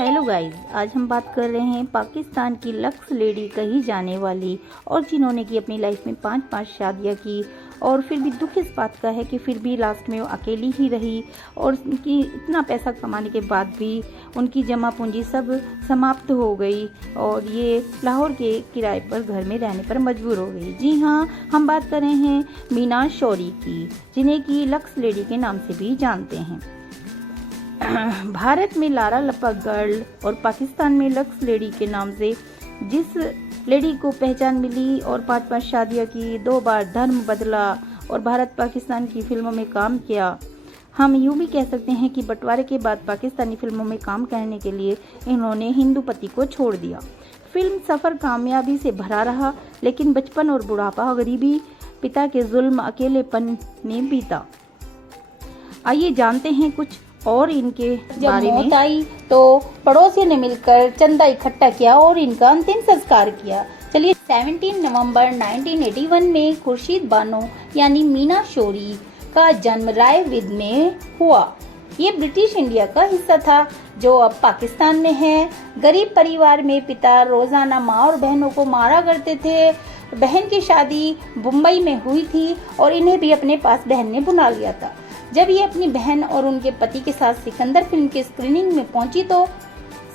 Hello guys, आज हम बात कर रहे हैं पाकिस्तान की लक्स लेडी कही जाने वाली और जिन्होंने की अपनी लाइफ में 5 शादियां की और फिर भी दुख इस बात का है कि फिर भी लास्ट में वो अकेली ही रही और उनकी इतना पैसा कमाने के बाद भी उनकी जमा पूंजी सब समाप्त हो गई और ये लाहौर के किराए पर घर में रहने पर मजबूर हो गई। जी हाँ, हम बात कर रहे हैं मीना शौरी की, जिन्हें की लक्स लेडी के नाम से भी जानते हैं। भारत में लारा लप्पा गर्ल और पाकिस्तान में लक्स लेडी के नाम से जिस लेडी को पहचान मिली और 5 शादियां की, 2 बार धर्म बदला और भारत पाकिस्तान की फिल्मों में काम किया। हम यूं भी कह सकते हैं कि बंटवारे के बाद पाकिस्तानी फिल्मों में काम करने के लिए इन्होंने हिंदू पति को छोड़ दिया। फिल्म सफ़र कामयाबी से भरा रहा, लेकिन बचपन और बुढ़ापा, गरीबी, पिता के जुल्म, अकेलेपन में बीता। आइए जानते हैं कुछ और इनके बारे में। मौत आई तो पड़ोसियों ने मिलकर चंदा इकट्ठा किया और इनका अंतिम संस्कार किया। चलिए, 17 नवंबर 1981 में खुर्शीद बानो यानी मीना शौरी का जन्म रायविद में हुआ। ये ब्रिटिश इंडिया का हिस्सा था जो अब पाकिस्तान में है। गरीब परिवार में पिता रोजाना माँ और बहनों को मारा करते थे। बहन की शादी मुंबई में हुई थी और इन्हें भी अपने पास बहन ने बुला लिया था। जब ये अपनी बहन और उनके पति के साथ सिकंदर फिल्म की स्क्रीनिंग में पहुंची तो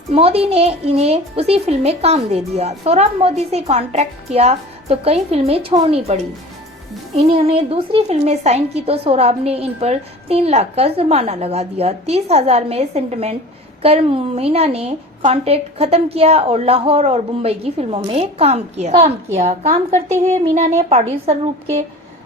मोदी ने इन्हें उसी फिल्म में काम दे दिया। सोहराब मोदी से कॉन्ट्रैक्ट किया तो कई फिल्में छोड़नी पड़ी। इन्होंने दूसरी फिल्म में साइन की तो सोहराब ने इन पर 3 लाख का जुर्माना लगा दिया। 30,000 में सेटलमेंट कर मीना ने कॉन्ट्रैक्ट खत्म किया और लाहौर और मुंबई की फिल्मों में काम किया। काम करते हुए मीना ने प्रोड्यूसर रूप के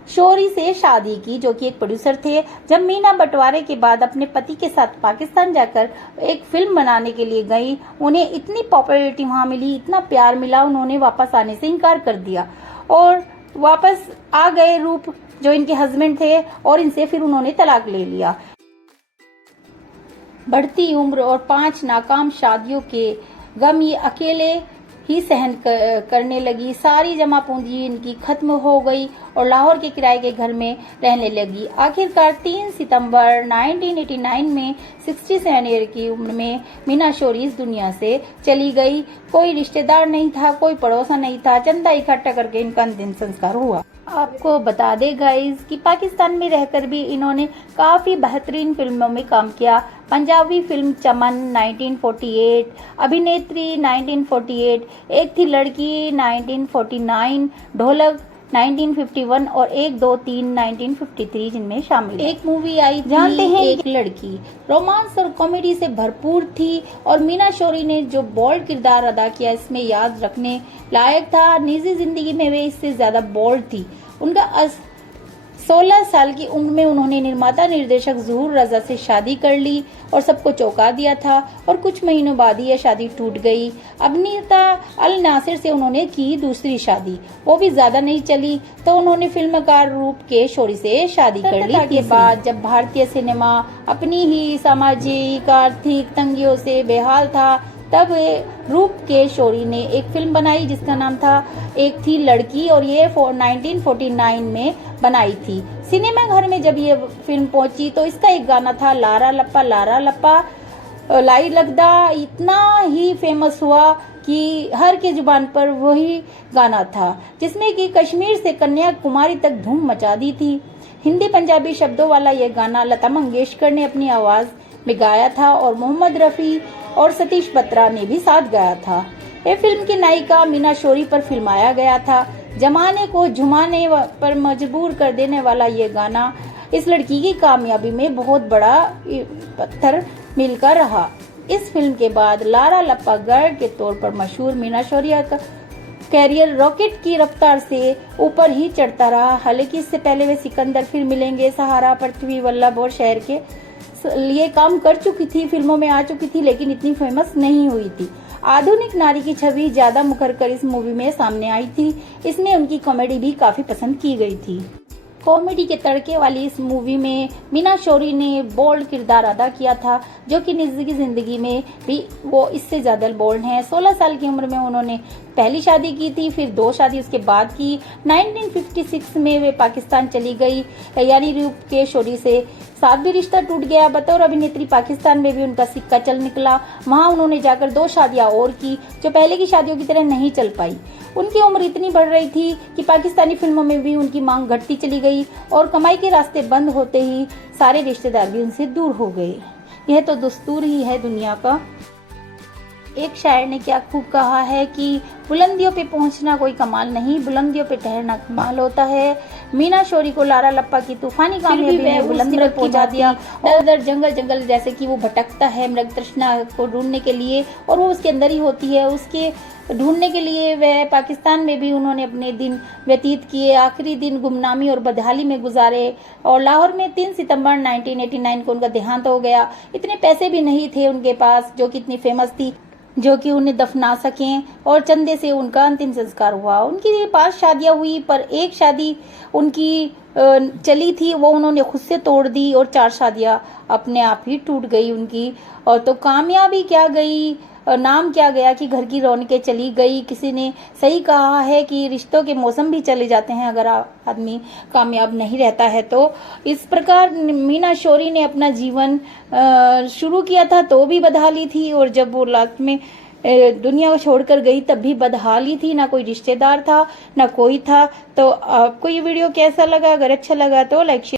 शौरी से शादी की, जो कि एक प्रोड्यूसर थे। जब मीना बंटवारे के बाद अपने पति के साथ पाकिस्तान जाकर एक फिल्म बनाने के लिए गई, उन्हें इतनी पॉपुलैरिटी वहां मिली, इतना प्यार मिला, उन्होंने वापस आने से इनकार कर दिया और वापस आ गए रूप जो इनके हस्बैंड थे और इनसे फिर उन्होंने तलाक ले लिया। बढ़ती उम्र और 5 नाकाम शादियों के गम ये अकेले ही सहन करने लगी। सारी जमा पूंजी इनकी खत्म हो गई और लाहौर के किराए के घर में रहने लगी। आखिरकार 3 सितंबर 1989 में 67 ईयर की उम्र में मीना शौरी इस दुनिया से चली गई। कोई रिश्तेदार नहीं था, कोई पड़ोसन नहीं था। चंदा इकट्ठा करके इनका अंतिम संस्कार हुआ। आपको बता दें गाइस कि पाकिस्तान में रहकर भी इन्होंने काफी बेहतरीन फिल्मों में काम किया। पंजाबी फिल्म चमन 1948, अभिनेत्री 1948, एक थी लड़की 1949, ढोलक 1951 और 1, 2, 3 1953 जिनमें शामिल। एक मूवी आई जानते हैं एक लड़की, रोमांस और कॉमेडी से भरपूर थी और मीना शौरी ने जो बोल्ड किरदार अदा किया इसमें याद रखने लायक था। निजी जिंदगी में वे इससे ज्यादा बोल्ड थी। उनका 16 साल की उम्र में उन्होंने निर्माता निर्देशक ज़हूर रजा से शादी कर ली और सबको चौंका दिया था और कुछ महीनों बाद ही यह शादी टूट गई। अभिनेता अल नासिर से उन्होंने की दूसरी शादी, वो भी ज्यादा नहीं चली तो उन्होंने फिल्मकार रूप के शौरी से शादी कर ली। के बाद जब भारतीय सिनेमा अपनी ही सामाजिक आर्थिक तंगियों से बेहाल था, तब रूप के शौरी ने एक फिल्म बनाई जिसका नाम था एक थी लड़की और ये 1949 में बनाई थी। सिनेमा घर में जब ये फिल्म पहुंची तो इसका एक गाना था लारा लप्पा लाई लगदा, इतना ही फेमस हुआ कि हर के जुबान पर वही गाना था, जिसमें कि कश्मीर से कन्याकुमारी तक धूम मचा दी थी। हिंदी पंजाबी शब्दों वाला यह गाना लता मंगेशकर ने अपनी आवाज में गाया था और मोहम्मद रफी और सतीश बत्रा ने भी साथ गाया था। ये फिल्म की नायिका मीना शौरी पर फिल्माया गया था। जमाने को झुमाने पर मजबूर कर देने वाला ये गाना इस लड़की की कामयाबी में बहुत बड़ा पत्थर मिलकर रहा। इस फिल्म के बाद लारा लप्पा गर्ल के तौर पर मशहूर मीना शौरी का कैरियर रॉकेट की रफ्तार से ऊपर ही चढ़ता रहा। हालांकि इससे पहले वे सिकंदर, फिर मिलेंगे, सहारा, पृथ्वी वल्लभ और शहर के लिए काम कर चुकी थी, फिल्मों में आ चुकी थी, लेकिन इतनी फेमस नहीं हुई थी। आधुनिक नारी की छवि ज्यादा मुखर कर इस मूवी में सामने आई थी। इसमें उनकी कॉमेडी भी काफी पसंद की गई थी। कॉमेडी के तड़के वाली इस मूवी में मीना शौरी ने बोल्ड किरदार अदा किया था, जो कि निजी जिंदगी में भी वो इससे ज्यादा बोल्ड हैं। 16 साल की उम्र में उन्होंने पहली शादी की थी, फिर 2 शादी उसके बाद की। 1956 में वे पाकिस्तान चली गई, यानी रूप के शौरी से साथ भी रिश्ता टूट गया। बतौर अभिनेत्री पाकिस्तान में भी उनका सिक्का चल निकला। वहां उन्होंने जाकर 2 शादियां और की, जो पहले की शादियों की तरह नहीं चल पाई। उनकी उम्र इतनी बढ़ रही थी कि पाकिस्तानी फिल्मों में भी उनकी मांग घटती चली गई और कमाई के रास्ते बंद होते ही सारे रिश्तेदार भी उनसे दूर हो गए। यह तो दस्तूर ही है दुनिया का। एक शायर ने क्या खूब कहा है कि बुलंदियों पे पहुंचना कोई कमाल नहीं, बुलंदियों पे ठहरना कमाल होता है। मीना शौरी को लारा लप्पा की तूफानी कामयाबी ने बुलंदी पर पहुंचा दिया। दर जंगल जंगल जैसे कि वो भटकता है मृग तृष्णा को ढूंढने के लिए, और वो उसके अंदर ही होती है। उसके ढूंढने के लिए वह पाकिस्तान में भी उन्होंने अपने दिन व्यतीत किए। आखिरी दिन गुमनामी और बदहाली में गुजारे और लाहौर में 3 सितंबर 1989 को उनका देहांत हो गया। इतने पैसे भी नहीं थे उनके पास, जो कि इतनी फेमस थी, जो कि उन्हें दफना सकें, और चंदे से उनका अंतिम संस्कार हुआ। उनकी 5 शादियां हुई, पर एक शादी उनकी चली थी, वो उन्होंने खुद से तोड़ दी, और 4 शादियां अपने आप ही टूट गई उनकी। और तो कामयाबी क्या गई, नाम क्या गया कि घर की रौनकें चली गई। किसी ने सही कहा है कि रिश्तों के मौसम भी चले जाते हैं अगर आदमी कामयाब नहीं रहता है तो। इस प्रकार मीना शौरी ने अपना जीवन शुरू किया था तो भी बदहाली थी, और जब वो लास्ट में दुनिया को छोड़कर गई तब भी बदहाली थी। ना कोई रिश्तेदार था, ना कोई था। तो आपको ये वीडियो कैसा लगा? अगर अच्छा लगा तो लाइक